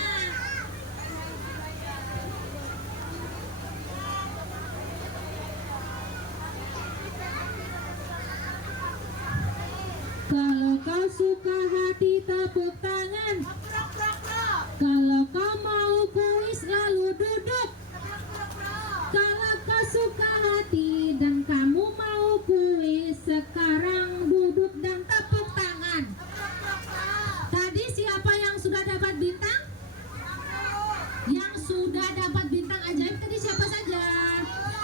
Kalau kau suka hati tepuk tangan. Kalau kau mau kuis lalu duduk. Kalau kau suka hati dan kamu mau kuis, sekarang duduk dan tepuk tangan. Tadi siapa yang sudah dapat bintang? Yang sudah dapat bintang ajaib tadi siapa saja?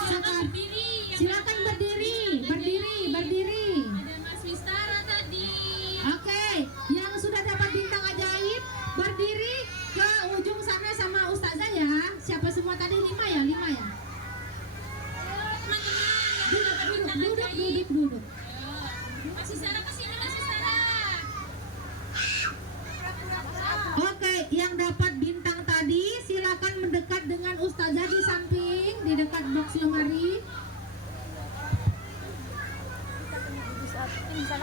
Sekarang Berdiri. silakan berdiri, berdiri, berdiri. Ada Mas Wistara tadi. Oke, yang sudah dapat bintang ajaib berdiri ke ujung sana sama Ustazah ya. Siapa semua tadi? 5 ya, 5 ya. Duduk, duduk, duduk, duduk, duduk. Mas Wistara kesini, Mas Wistara. Oke, yang dapat bintang tadi silakan mendekat dengan Ustazah di samping, di dekat box lemari.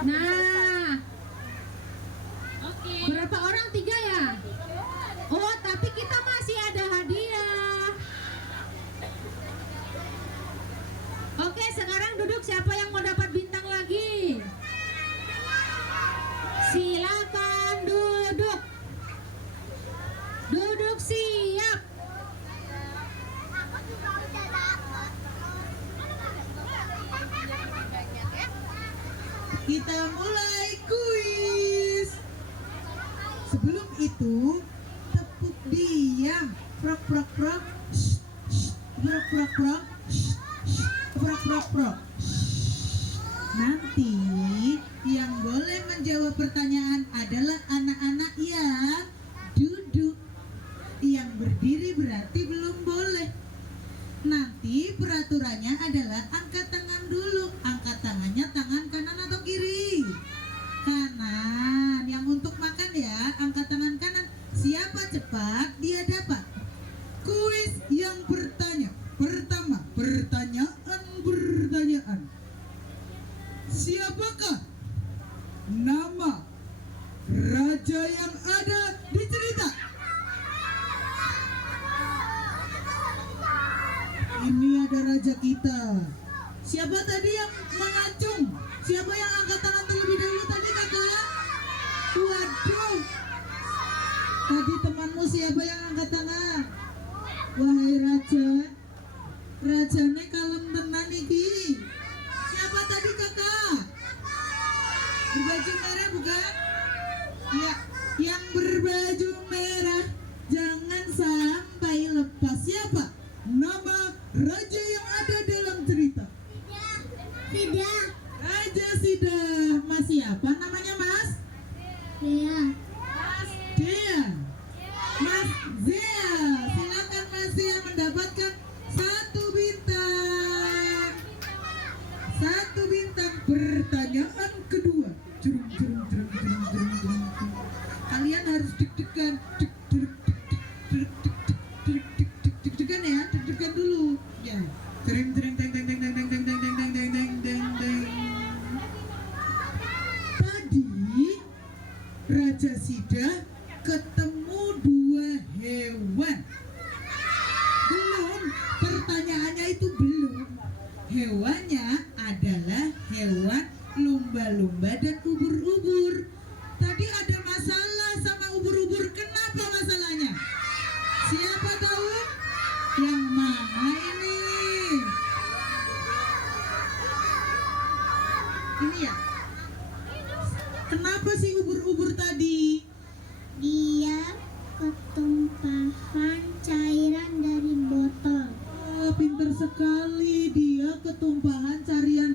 Nah, Oke. berapa orang? 3 ya? Oh, tapi kita masih ada hadiah. Oke, sekarang duduk. Siapa yang mau dapat bintang lagi? Silakan duduk. Duduk siap. Kita mulai kuis. Sebelum itu, tepuk diam. Prok prok prok. Shh, shh. Prok prok prok. Shh, shh. Prok prok prok. Shh. Nanti yang boleh menjawab pertanyaan adalah anak-anak yang duduk Berdiri berarti belum boleh. Nanti peraturannya adalah angkat tangan dulu. Angkat tangannya tangan kanan atau kiri? Kanan. Yang untuk makan ya, angkat tangan kanan. Siapa cepat dia dapat. Kuis yang pertama, pertanyaan. Siapakah nama raja yang ada di cerita? Ini ada raja kita. Siapa tadi yang mengacung? Siapa yang angkat tangan terlebih dahulu tadi, kakak? Waduh. Tadi temanmu siapa yang angkat tangan? Wahai raja, rajane kalem tenan iki. Siapa tadi, kakak? Berbaju merah bukan? Ya, yang berbaju merah jangan sampai lepas. Siapa nama raja yang ada dalam cerita? Tidak. Raja Sidah. Mas siapa namanya, Mas? Iya. Dea. Mas Zia. Silakan Mas Zia mendapatkan 1 bintang. 1 bintang. Pertanyaan kedua. Kalian harus deg-degan. Deg-degan ya, deg-degan dulu. Ya. Teng. Tadi Raja Sidah ketemu 2 hewan. Belum, pertanyaannya itu belum. Hewannya adalah hewan lumba-lumba dan ubur-ubur. Tadi ada masalah sama ubur-ubur. Kenapa masalahnya? Siapa tahu? Yang mana ini? Ini ya? Kenapa sih ubur-ubur tadi? Dia ketumpahan cairan dari botol. Oh, pinter sekali. Dia ketumpahan cairan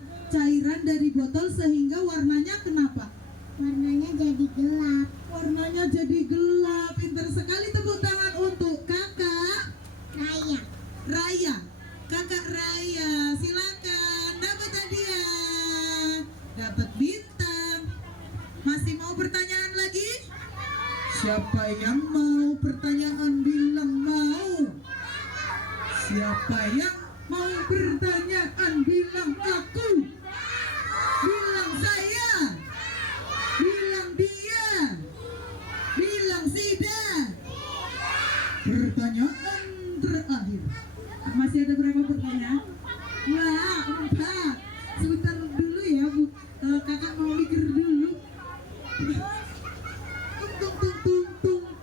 dari botol sehingga warnanya kenapa? Warnanya jadi gelap. Warnanya jadi gelap. Pinter sekali. Tepuk tangan untuk kakak Raya. Kakak Raya, silakan. Dapat hadiah. Dapat bintang. Masih mau pertanyaan lagi? Siapa yang mau pertanyaan bilang mau? Siapa yang mau pertanyaan bilang aku? Bilang saya. Bilang dia. Bilang Sida. Pertanyaan terakhir. Masih ada berapa pertanyaan? Wah, 4. Sebentar dulu ya, Bu. Kakak mau mikir dulu.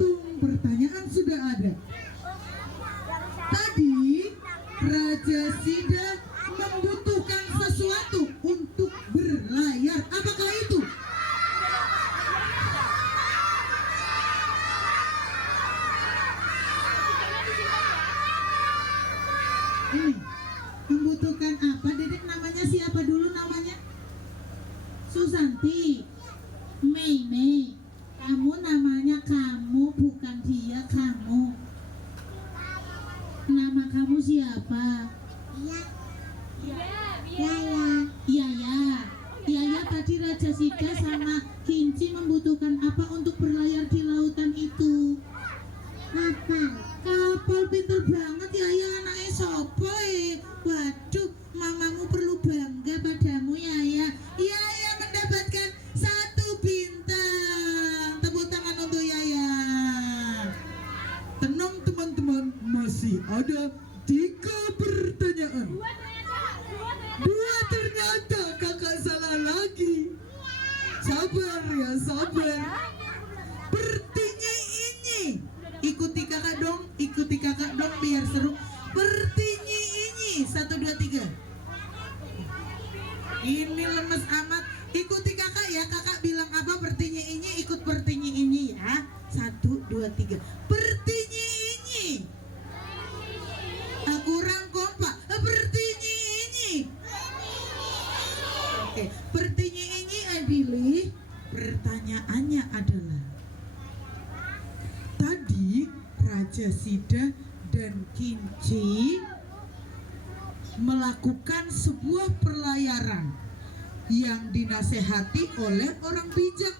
Tung. Pertanyaan sudah ada. Tadi Raja Sidah membutuhkan sesuatu untuk berlayar. Apakah itu? Ini membutuhkan apa? Dedek namanya siapa dulu namanya? Susanti. Mei. Kamu namanya kamu, bukan dia kamu. Nama kamu siapa? Yaya tadi Raja Sidah sama Kinci membutuhkan apa untuk berlayar di lautan itu? Kapal. Pinter banget Yaya, anaknya sopo Waduh, mamamu perlu bangga padamu Yaya. Yaya mendapatkan 1 bintang. Tepuk tangan untuk Yaya. Tenang teman-teman, masih ada 3 pertanyaan. 2 ternyata kakak salah lagi. Sabar ya, sabar. Pertinyi ini. Ikuti kakak dong biar seru. Pertinyi ini. 1, 2, 3. Ini lemes amat. Ikuti kakak ya, kakak bilang apa pertinyi ini, ikut pertinyi ini ya. 1, 2, 3. Pertinyi ini. Kurang kompak. Pertinyi ini. Oke, pertinyi ini Adili. Pertanyaannya adalah, tadi Raja Raja Sida dan Kinci melakukan sebuah pelayaran yang dinasehati oleh orang bijak.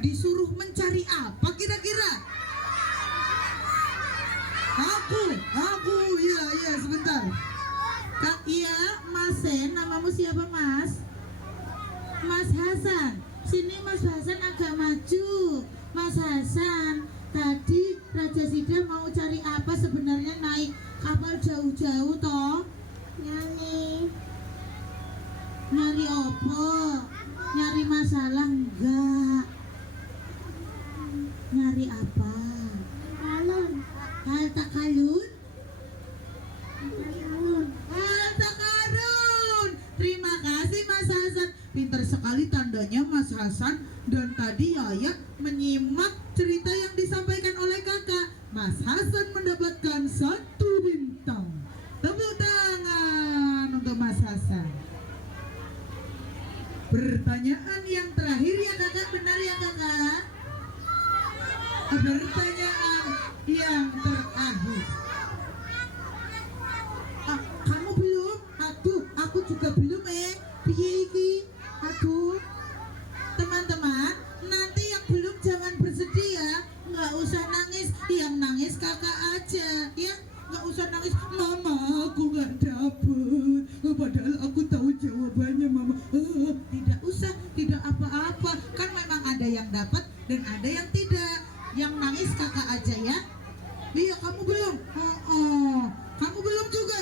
Disuruh mencari apa kira-kira? Aku, iya sebentar. Kak, iya, Mas Sen, namamu siapa Mas? Mas Hasan. Sini Mas Hasan agak maju. Mas Hasan, tadi Raja Sida mau cari apa sebenarnya naik kapal jauh-jauh toh? Nyari apa? Nyari masalah enggak? Nyari apa? Harta karun? Harta karun. Terima kasih Mas Hasan. Pintar sekali tandanya Mas Hasan. Dan tadi Yaya menyimak cerita yang disampaikan oleh kakak. Mas Hasan mendapatkan 1 bintang. Tepuk tangan untuk Mas Hasan. Pertanyaan yang terakhir ya kakak, benar ya kakak? Pertanyaan yang terakhir. Kamu belum? Aduh, aku juga belum piye iki? Aduh. Teman-teman, nanti yang belum jangan bersedih ya. Nggak usah nangis, yang nangis kakak aja ya. Nggak usah nangis, mama aku nggak dapet. Padahal aku tahu jawabannya mama. Tidak usah, tidak apa-apa. Kan memang ada yang dapat dan ada yang tidak. Yang nangis kakak aja ya. Iya, kamu belum? Kamu belum juga?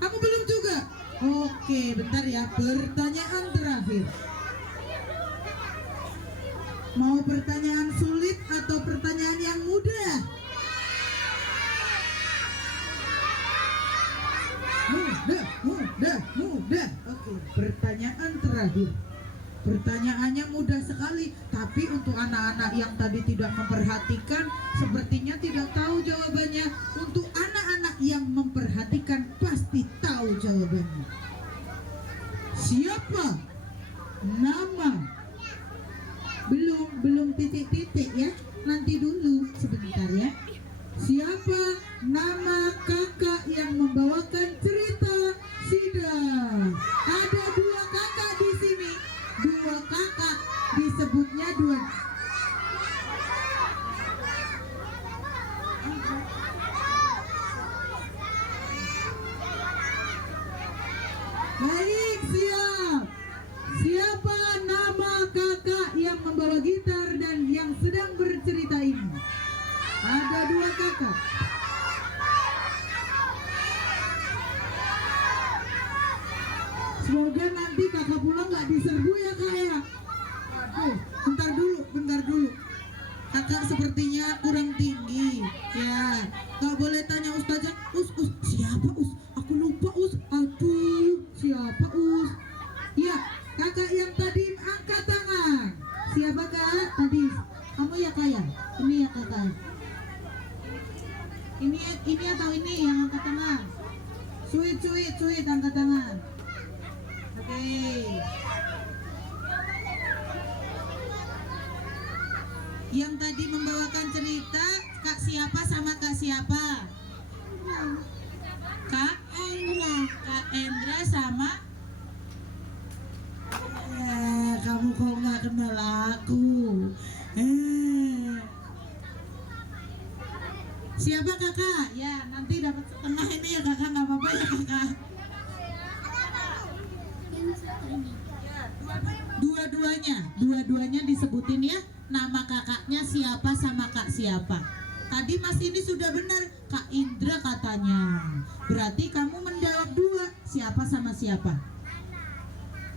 Kamu belum juga? Oke, bentar ya. Pertanyaan terakhir. Mau pertanyaan sulit atau pertanyaan yang mudah? Mudah. Oke, pertanyaan terakhir. Pertanyaannya mudah sekali, tapi untuk anak-anak yang tadi tidak memperhatikan, sepertinya tidak tahu jawabannya. Untuk anak-anak yang memperhatikan, pasti tahu jawabannya. Siapa nama? Belum titik-titik ya. Nanti dulu sebentar ya. Siapa nama kakak yang membawakan cerita Sida? Ada 2 kakak di sini. 2 kakak disebutnya 2. Baik, siap. Siapa nama kakak yang membawa gitar dan yang sedang bercerita ini? Ada 2 kakak. Semoga nanti kakak pulang nggak diserbu ya kak ya. Aduh, bentar dulu. Kakak sepertinya kurang tinggi. Ya, nggak boleh tanya Ustazah. Siapa Aku lupa Aduh, siapa Ya, kakak yang tadi angkat tangan. Siapa kak tadi? Kamu ya kak ya? Ini ya kakak. Ini atau ini yang angkat tangan? Cuit angkat tangan. Oke. Yang tadi membawakan cerita kak siapa sama kak siapa? Kak Endra sama kamu kok nggak kenal aku? Siapa kakak? Ya nanti dapat setengah ini ya kakak, nggak apa-apa ya kakak. Dua-duanya disebutin ya nama kakaknya siapa sama kak siapa. Tadi Mas ini sudah benar, Kak Indra katanya. Berarti kamu menjawab 2, siapa sama siapa?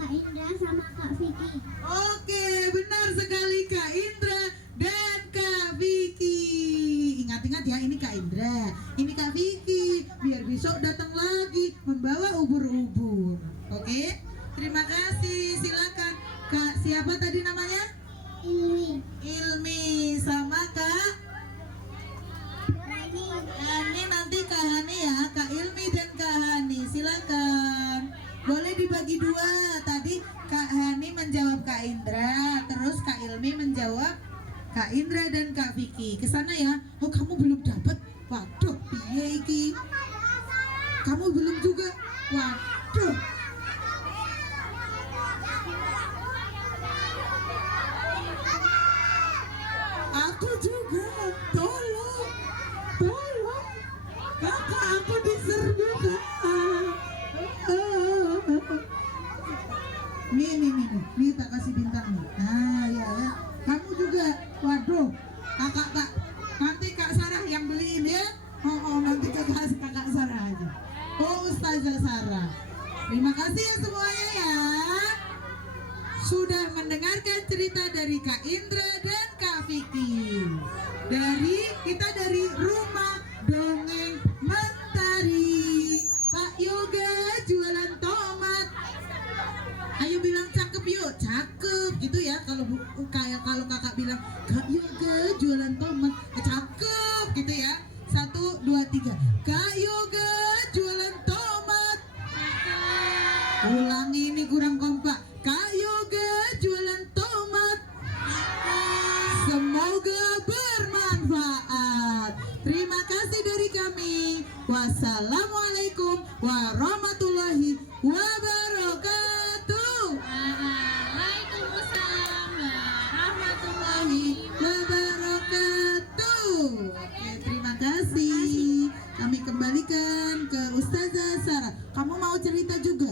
Kak Indra sama Kak Vicky. Oke, benar sekali Kak Indra dan Kak Vicky. Ingat-ingat ya, ini Kak Indra, ini Kak Vicky. Biar besok datang lagi membawa ubur-ubur. Oke, terima kasih. Silakan Kak, siapa tadi namanya? Ilmi sama Kak Hani. Nanti Kak Hani ya, Kak Ilmi dan Kak Hani. Silakan. Boleh dibagi 2. Tadi Kak Hani menjawab Kak Indra, terus Kak Ilmi menjawab Kak Indra dan Kak Vicky. Kesana ya. Oh, kamu belum Iki? Kamu belum juga? Waduh. Aku juga. Tolong. Kakak aku diserbu kak. Nih tak kasih bintang nih. Nah ya. Kamu juga. Waduh. Kak. Nanti Kak Sarah yang beliin ya. Nanti kakak Sarah aja. Ustazah Sarah. Terima kasih ya semuanya ya. Sudah mendengarkan cerita dari Kak Indra dan Kak Vicky. Kita dari Rumah Dongeng Mentari. Pak Yoga jualan tomat. Ayo bilang cakep yuk, cakep gitu ya. Kalau kakak bilang Kak Yoga jualan tomat, cakep gitu ya. 1, 2, 3. Kak Yoga jualan tomat. Ulangi, ini kurang kompak. Kak Yoga jualan tomat. Semoga bermanfaat. Terima kasih dari kami. Wassalamualaikum warahmatullahi